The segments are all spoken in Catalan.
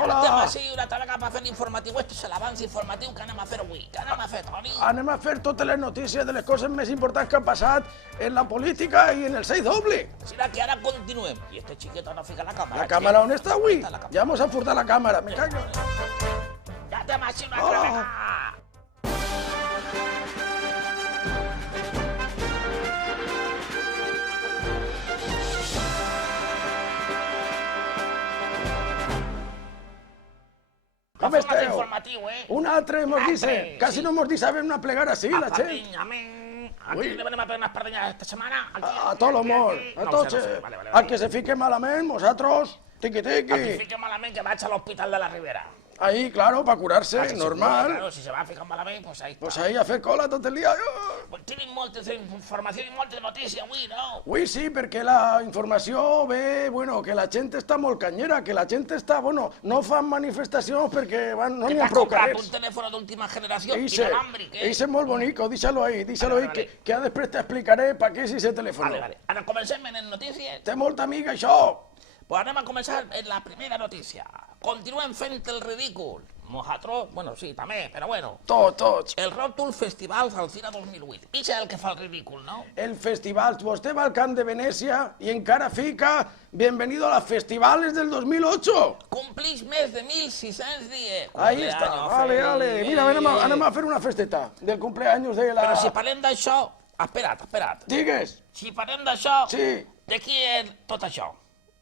Hola! Sí, una tabaca per fer l'informatiu. Este és l'abans informatiu que anem a fer avui. Què anem a fer, Toni? Anem a fer totes les notícies de les coses més importants que han passat en la política i en el 6 doble. Serà que ara continuem. I este xiquet no fica la càmera. La càmera on està avui? Ja mos han furtat la càmera, me cago. Ja te m'has una altra vegada. Com esteu? Informatiu, Un altre mos dice, quasi no mos sabem una plegar així, la gent. Aquí li venim a fer unes pardenyes esta setmana. A tot l'humor, a tots. A que se fique malament, nosaltres, tiqui-tiqui. A que fique malament que vaig a l'hospital de la Ribera. Ahí, claro, para curarse, normal. Claro, si se va a ficar malament, pues ahí está. Pues ahí a fer cola tot el dia. Pues tenim molta informació i molta notícia avui, no? Avui sí, perquè la informació ve, bueno, que la gent està molt canyera, que la gent està, bueno, no fan manifestacions perquè no n'hi ha prou carrers. Que t'has comprat un telèfon d'última generació inalàmbric, Ese es molt bonico, díselo ahí, que després t'explicaré per què és ese telèfon. Vale. Ara comencem en les notícies. Té molta amiga, això. Pues anem a començar en la primera notícia. Continuem fent el ridícul. Nosaltres, bueno, sí, també, però bueno. Tots. El Ròtul Festivals al Fira 2008. I és el que fa el ridícul, no? El festival. Vostè va al Camp de Venècia i encara fica Bienvenido a las festivales del 2008. Complix més de 1.600 dies. Ahí està, vale. Mira, anem a fer una festeta del cumpleaños de la... Però si parlem d'això... Espera't. Digues. Si parlem d'això... Sí. De qui és tot això?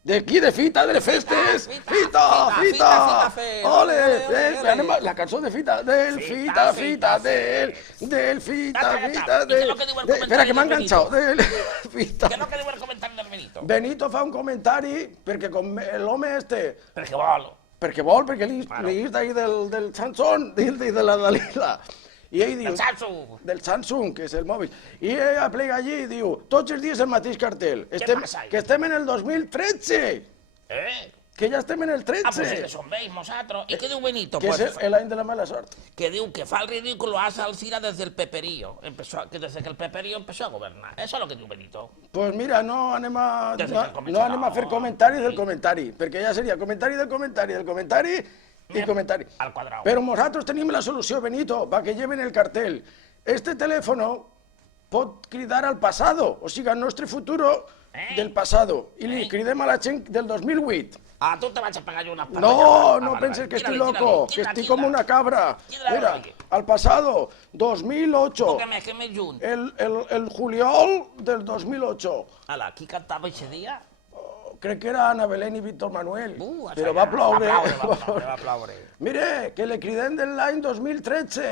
De qui? De Fita, de les festes! Fita! Ole! La cançó de Fita, del Fita, del Fita, del... Espera, que m'ha enganxat, del Fita. Què és el que diu el comentari del Benito? Benito fa un comentari perquè com l'home este... Perquè vol. Perquè li és d'ahir del Samsung, de la Dalila. I ell diu... Del Samsung, que és el mòbil. I ell aplega allí i diu, tots els dies el mateix cartell. Que estem en el 2013. Que ja estem en el 13. Pues que som vells, nosaltres. I què diu Benito? Que és l'any de la mala sort. Que diu que fa el ridículo hace al Cira desde el Peperío. Que desde que el Peperío empezó a gobernar. Eso es lo que diu Benito. Pues mira, no anem a fer comentaris del comentari, perquè ja seria comentari del comentari i comentari. Al quadrado. Però nosaltres tenim la solució, Benito, para que lleven el cartel. Este teléfono pot cridar al pasado, o sigui, al nostre futuro del pasado. I li cridem a la gent del 2008. Tu te vaig a pegar jo unes pantallas. No penses que estic loco, que estic com una cabra. Mira, al pasado, 2008. Que més junt. El juliol del 2008. Ala, qui cantava aquest dia? Crec que era Ana Belén i Víctor Manuel, però va ploure. Va ploure. Mire, que li cridem de l'any 2013.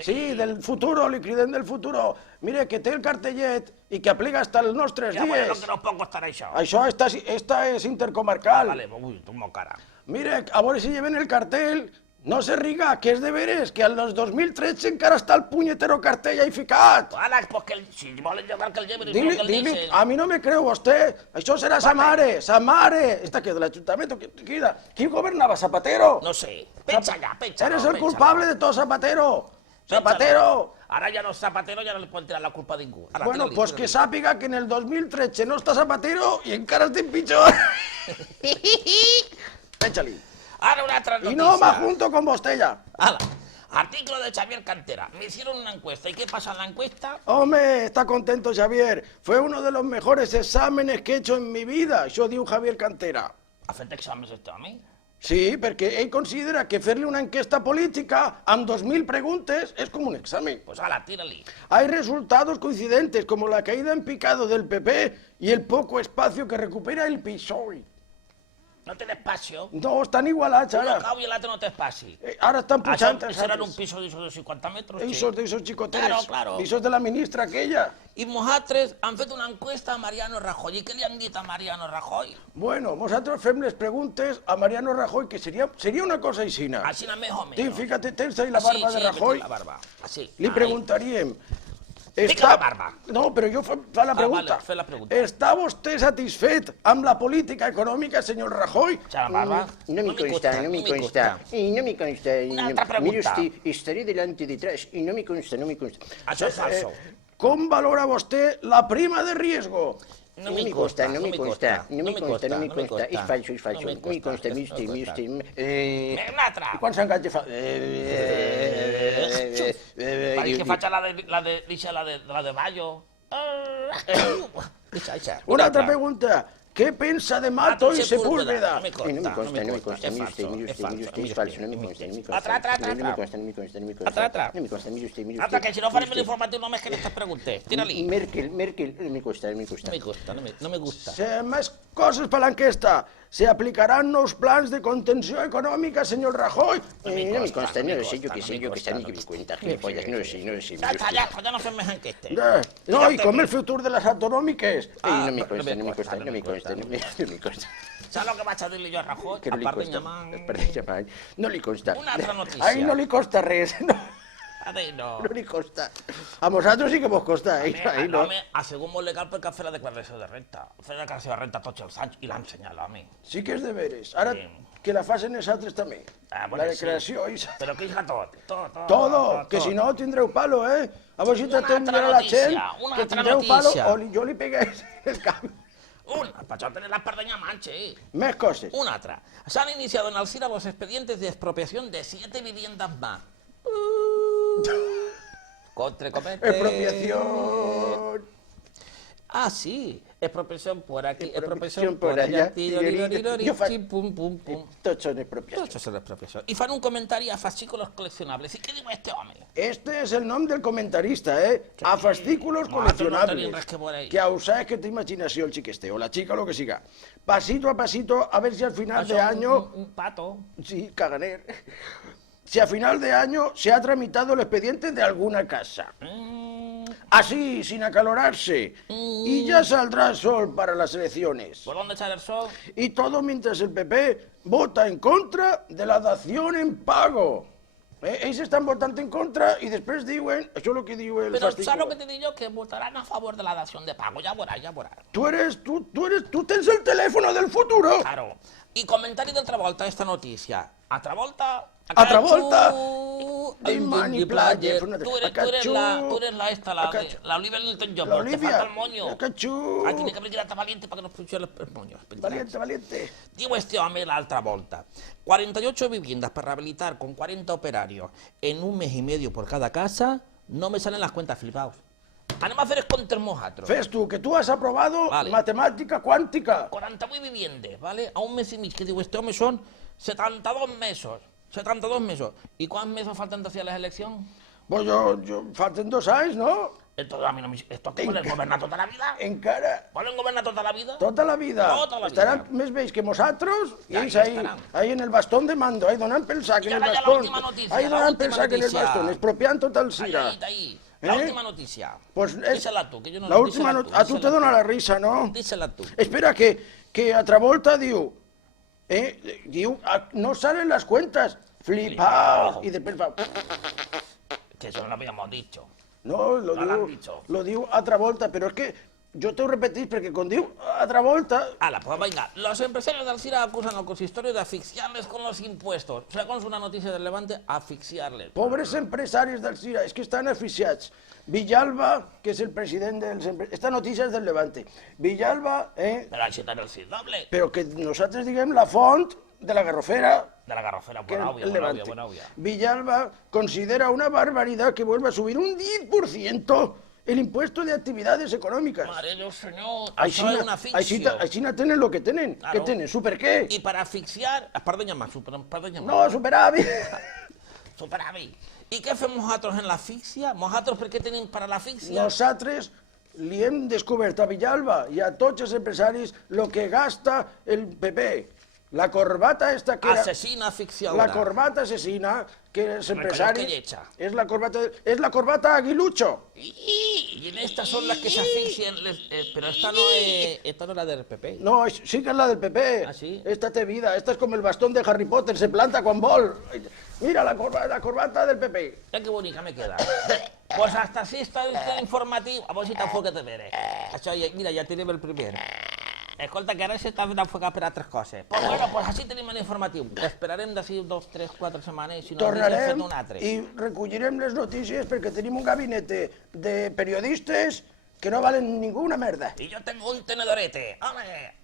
Sí, del futuro, li cridem del futuro. Mire, que té el cartellet i que aplica hasta els nostres dies. Ja, que no pot costar això. Això, esta és intercomarcal. Vale, tu molt cara. Mire, a veure si lleven el cartell. No se riga, que és de veres, que al 2013 encara està el punyetero cartell ahí ficat. Ala, pues que si volen llevar que el lleven i no que el deixen. A mi no me creu vostè, això serà sa mare. Esta que de l'Ajuntament, qui governava, Zapatero? No sé, pensa allà. Eres el culpable de tot, Zapatero. Ara ja no és Zapatero, ja no li poden tirar la culpa a ningú. Bueno, pues que sàpiga que en el 2013 no està Zapatero i encara estem pitjor. Pensa-li. Ara una altra noticia. Y no me junto con vostè ya. Artículo de Xavier Cantera. Me hicieron una encuesta. ¿Y qué pasa en la encuesta? Hombre, está contento Xavier. Fue uno de los mejores exámenes que he hecho en mi vida. Això diu Javier Cantera. Ha fet exàmens este home? Sí, perquè ell considera que fer-li una enquesta política amb 2.000 preguntes és com un examen. Pues ala, tírali. Hay resultados coincidentes, como la caída en picado del PP y el poco espacio que recupera el PSOE. No té espacio. No, estan igualats ara. Un cau i l'altre no té espaci. Ara estan pujant. Això seran un piso de 50 metres. Esos xicoteres. Claro. Esos de la ministra aquella. I nosaltres han fet una encuesta a Mariano Rajoy. I què li han dit a Mariano Rajoy? Bueno, nosaltres fem les preguntes a Mariano Rajoy, que seria una cosa aixina. Aixina més o menys. Fíjate, tens ahí la barba de Rajoy. Sí, la barba. Així. Li preguntaríem... Fica la barba. No, però jo fa la pregunta. Vale, fe la pregunta. ¿Està vostè satisfet amb la política econòmica, senyor Rajoy? La barba. No me consta. Y no me consta. Una altra pregunta. Mire usted, estaré delante detrás y no me consta. Això és falso. Com valora vostè la prima de riesgo? No me consta. És falso. No me consta, mire usted. Un altre. Quants enganys fa? Pareix que faig la de Bayo. Una altra pregunta. ¿Qué piensa de Mato y Sepúlveda? No me consta, mire usted, és falso, no me consta. Altre, que si no farem l'informatiu només que aquestes preguntes. Tira-li. Merkel, no me consta. No me gusta. Más cosas para la encuesta. ¿Se aplicarán los planes de contención económica, señor Rajoy? No me consta, no lo sé, yo que está ni que me cuenta, gilipollas, no lo sé. Ya no fem més enquestes. No, y con el futuro de las autonómicas. No me consta. Saps el que vaig a dir-li jo a Rajoy? Que no li consta. No li consta. Una altra notícia. Ahí no li costa res. No. No li costa. A vosaltres sí que vos costa. Ahí no. L'home ha sigut molt legal perquè ha fet la declaració de renta. Ha fet la declaració de renta tots els anys i l'ha ensenyat, l'home. Sí que és de veres. Ara que la facin els altres també. La declaració. Però que és tot. Todo. Que si no tindreu palo, eh? A vos si t'atendrà la gent que tindreu palo o jo li pegués el cap. Per això tenen la pardenya manche. Més coses. Una altra. Se han iniciado en Alcira los expedientes de expropiación de 7 viviendas más. Contracomete. Expropiación. Ah, sí. Expropiación por aquí, Expropiación por allá. Jo faig... pum. Tots són expropiacions. Tots són expropiació. I fan un comentari a fascículos coleccionables. I què diu este home? Este es el nom del comentarista, ¿eh? A fascículos coleccionables. Que sabes que te imaginación, el chique este, o la chica, o lo que siga. Pasito a pasito, a ver si al final de año... Un pato. Sí, caganer. Si a final de año se ha tramitado el expediente de alguna casa. Así, sin acalorarse. Y ya saldrá el sol para las elecciones. ¿Por dónde sale el sol? Y todo mientras el PP vota en contra de la dación en pago. Ells estan votant en contra i després diuen, això és el que diu el Però fascículo. saps el que te dic jo? Que votaran a favor de la dación de pago, ja veuràs. Tú tens el teléfono del futuro. Claro. I comentari d'altra volta esta notícia. Altra volta... Altra volta. Ay, Mani Playa. Tú eres la Olivia Newton-John. La Te Olivia. falta el moño. Acachú. Ay, tiene que venir hasta valiente para que nos funcione el moño. Valiente. Diu este home l'altra volta. 48 viviendas para rehabilitar con 40 operarios en un mes y medio por cada casa, no me salen las cuentas, flipaos. Anem a fer els comptes nosaltres. Fes tú, que tú has aprobado matemática cuántica. 48 viviendas, ¿vale? A un mes y medio, que diu este home son 72 mesos. 72 mesos. ¿Y cuántos meses faltan hacia las elecciones? Pues yo falten 2 anys, no? Entonces a mí no me... ¿Esto que volen governar tota la vida? Encara. ¿Volen governar tota la vida? Tota la vida. Tota la vida. Estaran més vells que nosaltres i ells estaran. ahí en el bastón de mando, ahí donant pel sac en el ara ja bastón. l'última notícia, Ahí donant pel l'última sac en el notícia. bastón, expropiant tot el Cira. Ahí. La última noticia. Pues Dísela tú, que yo no... La última dísela tú, a tu te dona la risa, no? Dísela tú. Espera, que a Travolta diu, no salen las cuentas. Flipaos. Y después va... Que eso no lo habíamos dicho. No, lo diu a Travolta, pero es que yo te ho repetís perquè quan diu a Travolta... Ala, pues venga. Los empresarios de Alcira acusan al consistorio de asfixiarles con los impuestos. Según una noticia del Levante, asfixiarles. Pobres empresaris d'Alcira, és que estan asfixiats. Villalba, que és el president dels empresaris... Esta notícia és del Levante. Villalba, Pero així tant el cit doble. Però que nosaltres diguem la font de la Garrofera, De la Garrofera, que buena el Levante. obvia. Villalba considera una barbaridad que vuelva a subir un 10% el impuesto de actividades econòmiques. Mare Dios, senyor, això és una ficció. Aixina tenen lo que tenen. Claro. ¿Qué tenen? ¿Super qué? Y para asfixiar... Perdó, llamar. No, superávit. Superávit. I què fem nosaltres en l'asfixia? Nosaltres per què tenim per a l'asfixia? Nosaltres li hem descobert a Villalba i a tots els empresaris lo que gasta el PP. La corbata esta que era... Asesina asfixiadora. La corbata asesina que els Hombre, empresaris... que llecha. És la corbata aguilucho. Y en estas son las que se asfixian, pero esta no es la del PP. No, sí que és la del PP. ¿Ah, sí? Esta té vida, esta és com el bastón de Harry Potter, se planta quan vol. Mira, la corbata del PP. Mira qué bonita me queda. Pues hasta así está el informativo. A vos si t'enfoques de veure. Això, mira, ja tenim el primer. Escolta, que ara s'està enfocat per altres coses. Pues bueno, pues així tenim l'informatiu. Esperarem d'ací 2, 3, 4 setmanes, si no Tornarem fet un altre. i recollirem les notícies perquè tenim un gabinet de periodistes que no valen ninguna merda. Y yo tengo un tenedorete. ¡Ole!